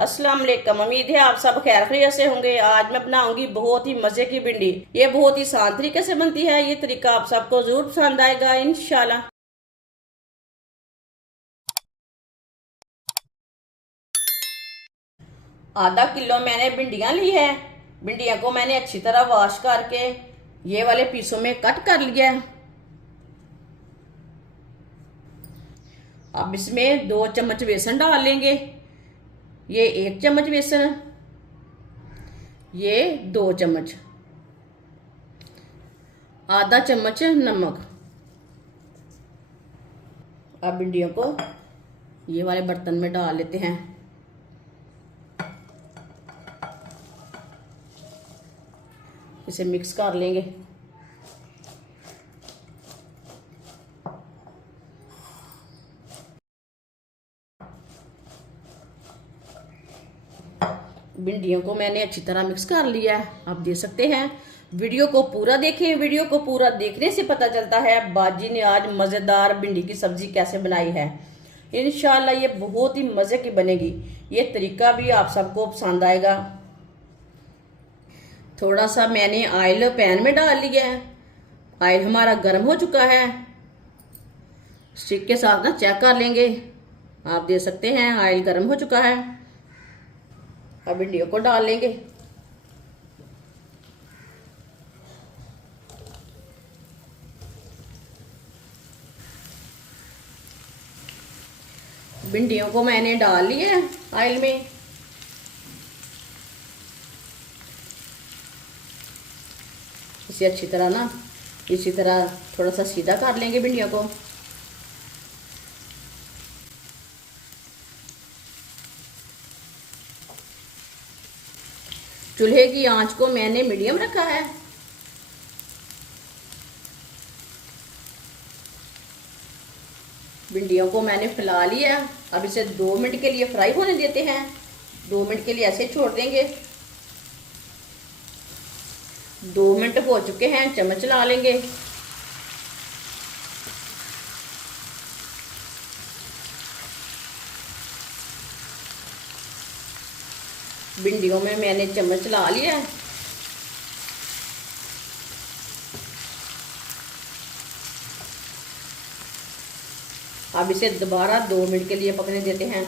अस्सलाम वालेकुम। उम्मीद है आप सब खैर खैरियत से होंगे। आज मैं बनाऊंगी बहुत ही मजे की भिंडी। ये बहुत ही आसान तरीके से बनती है। ये तरीका आप सबको जरूर पसंद आएगा इंशाल्लाह। आधा किलो मैंने भिंडियां ली है। भिंडियां को मैंने अच्छी तरह वॉश करके ये वाले पीसों में कट कर लिया है। अब इसमें 2 चम्मच बेसन डाल लेंगे। ये 1 चम्मच बेसन, ये 2 चम्मच, आधा चम्मच नमक। अब भिंडियों को ये वाले बर्तन में डाल लेते हैं। इसे मिक्स कर लेंगे। भिंडियों को मैंने अच्छी तरह मिक्स कर लिया है। आप देख सकते हैं। वीडियो को पूरा देखें। वीडियो को पूरा देखने से पता चलता है बाजी ने आज मज़ेदार भिंडी की सब्जी कैसे बनाई है। इंशाल्लाह ये बहुत ही मज़े की बनेगी। ये तरीका भी आप सबको पसंद आएगा। थोड़ा सा मैंने ऑयल पैन में डाल लिया है। ऑयल हमारा गर्म हो चुका है। स्टिक के साथ ना चेक कर लेंगे। आप देख सकते हैं ऑयल गर्म हो चुका है। अब भिंडियों को डाल लेंगे। भिंडियों को मैंने डाल लिया है ऑयल में। इसे अच्छी तरह ना इसी तरह थोड़ा सा सीधा कर लेंगे भिंडियों को। चूल्हे की आंच को मैंने मीडियम रखा है। भिंडियों को मैंने फैला लिया। अब इसे 2 मिनट के लिए फ्राई होने देते हैं। 2 मिनट के लिए ऐसे छोड़ देंगे। 2 मिनट हो चुके हैं। चम्मच ला लेंगे। भिंडियों में मैंने चम्मच ला लिया है। अब इसे दोबारा 2 मिनट के लिए पकने देते हैं।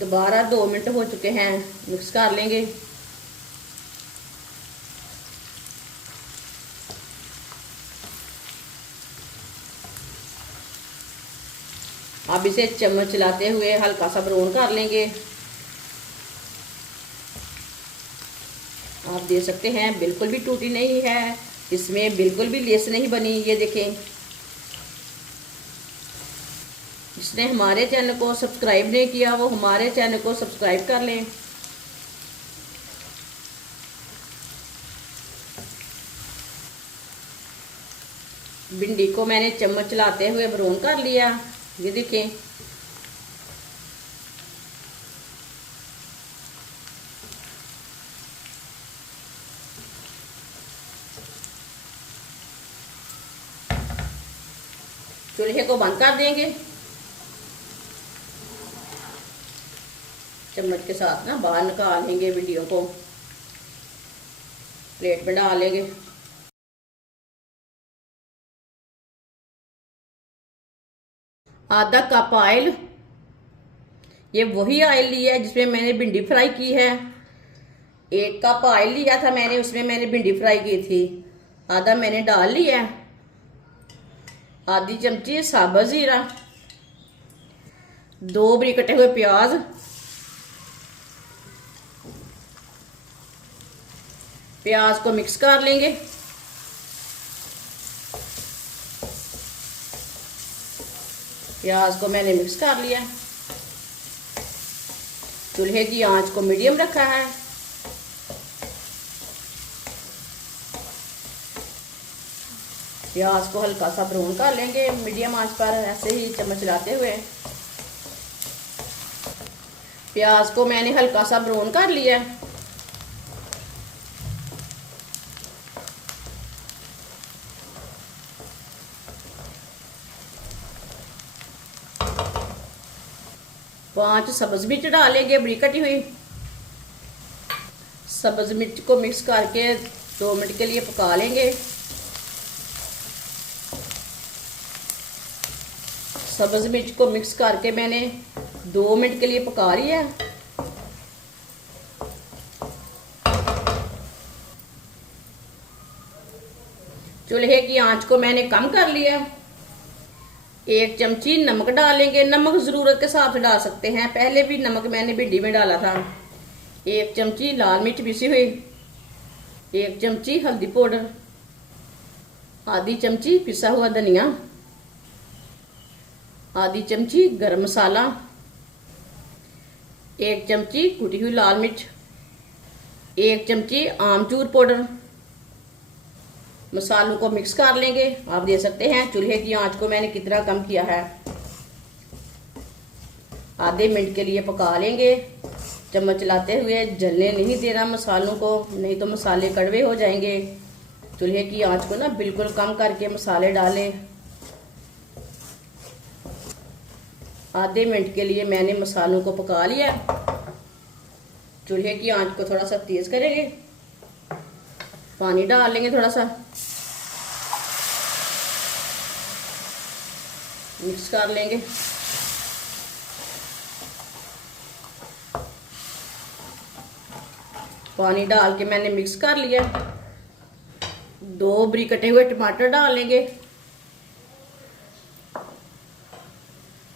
दोबारा 2 मिनट हो चुके हैं। मिक्स कर लेंगे। अब इसे चम्मच चलाते हुए हल्का सा ब्राउन कर लेंगे। आप देख सकते हैं बिल्कुल भी टूटी नहीं है। इसमें बिल्कुल भी लेस नहीं बनी। ये देखें। जिसने हमारे चैनल को सब्सक्राइब नहीं किया वो हमारे चैनल को सब्सक्राइब कर लें। भिंडी को मैंने चम्मच चलाते हुए ब्राउन कर लिया। ये देखें। चूल्हे को बंद कर देंगे। चम्मच के साथ ना बाहर निकाल लेंगे। भिंडियों को प्लेट में डाल लेंगे। आधा कप ऑयल। ये वही ऑयल लिया है जिसमें मैंने भिंडी फ्राई की है। 1 कप ऑयल लिया था मैंने, उसमें मैंने भिंडी फ्राई की थी। आधा मैंने डाल लिया। आधी चमची साबुत जीरा, 2 बारीक कटे हुए प्याज, प्याज को मिक्स कर लेंगे। प्याज को मैंने मिक्स कर लिया। चूल्हे की आंच को मीडियम रखा है। प्याज को हल्का सा ब्राउन कर लेंगे मीडियम आंच पर, ऐसे ही चम्मच चलाते हुए। प्याज को मैंने हल्का सा ब्राउन कर लिया। 5 सब्ज मिर्च डालेंगे बड़ी कटी हुई। सब्ज मिर्च को मिक्स करके 2 मिनट के लिए पका लेंगे। सब्ज मिर्च को मिक्स करके मैंने 2 मिनट के लिए पका लिया है। चूल्हे की आंच को मैंने कम कर लिया। 1 चमची नमक डालेंगे। नमक जरूरत के हिसाब से डाल सकते हैं, पहले भी नमक मैंने भिंडी में डाला था। 1 चमची लाल मिर्च पिसी हुई, 1 चमची हल्दी पाउडर, आधी चमची पिसा हुआ धनिया, आधी चमची गरम मसाला, 1 चमची कुटी हुई लाल मिर्च, 1 चमची आमचूर पाउडर। मसालों को मिक्स कर लेंगे। आप देख सकते हैं चूल्हे की आंच को मैंने कितना कम किया है। आधे मिनट के लिए पका लेंगे, चम्मच चलाते हुए। जलने नहीं देना मसालों को, नहीं तो मसाले कड़वे हो जाएंगे। चूल्हे की आंच को ना बिल्कुल कम करके मसाले डालें। आधे मिनट के लिए मैंने मसालों को पका लिया। चूल्हे की आंच को थोड़ा सा तेज करेंगे। पानी डाल लेंगे थोड़ा सा, मिक्स कर लेंगे। पानी डाल के मैंने मिक्स कर लिया। 2 बारीक कटे हुए टमाटर डाल लेंगे।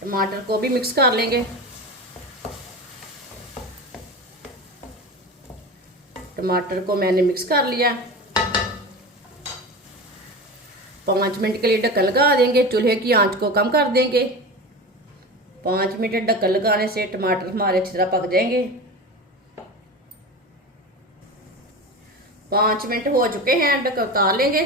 टमाटर को भी मिक्स कर लेंगे। टमाटर को मैंने मिक्स कर लिया। 5 मिनट के लिए ढक्कन लगा देंगे। चूल्हे की आंच को कम कर देंगे। 5 मिनट ढक्कन लगाने से टमाटर हमारे अच्छी तरह पक जाएंगे। 5 मिनट हो चुके हैं, ढक्कन उतार लेंगे।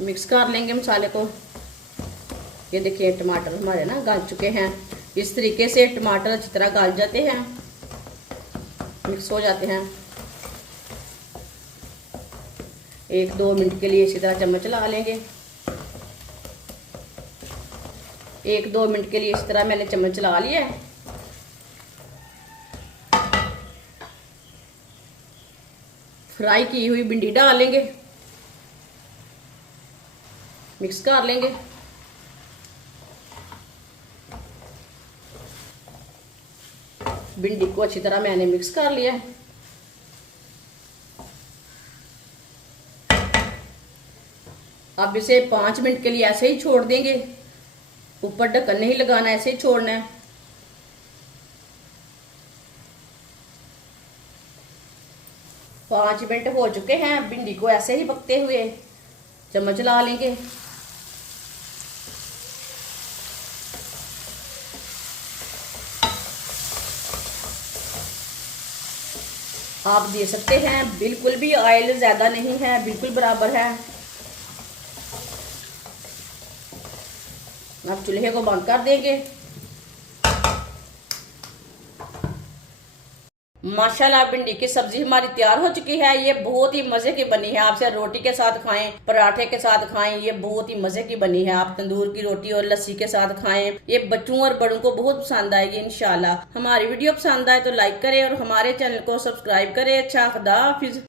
मिक्स कर लेंगे मसाले को। ये देखिए टमाटर हमारे ना गल चुके हैं। इस तरीके से टमाटर अच्छी तरह गल जाते हैं, मिक्स हो जाते हैं। 1-2 मिनट के लिए इसी तरह चम्मच चला लेंगे। 1-2 मिनट के लिए इस तरह मैंने चम्मच चला लिया है। फ्राई की हुई भिंडी डाल लेंगे, मिक्स कर लेंगे। भिंडी को अच्छी तरह मैंने मिक्स कर लिया है। अब इसे 5 मिनट के लिए ऐसे ही छोड़ देंगे। ऊपर ढक्कन नहीं लगाना, ऐसे ही छोड़ना है। पाँच मिनट हो चुके हैं, भिंडी को ऐसे ही पकते हुए। चम्मच ला लेंगे। आप देख सकते हैं बिल्कुल भी ऑयल ज्यादा नहीं है, बिल्कुल बराबर है। अब चूल्हे को बंद कर देंगे। माशाल्लाह भिंडी की सब्जी हमारी तैयार हो चुकी है। ये बहुत ही मजे की बनी है। आप चाहे रोटी के साथ खाएं, पराठे के साथ खाएं, ये बहुत ही मजे की बनी है। आप तंदूर की रोटी और लस्सी के साथ खाएं। ये बच्चों और बड़ों को बहुत पसंद आएगी इंशाल्लाह। हमारी वीडियो पसंद आए तो लाइक करें और हमारे चैनल को सब्सक्राइब करें। अच्छा, खुदा हाफिज।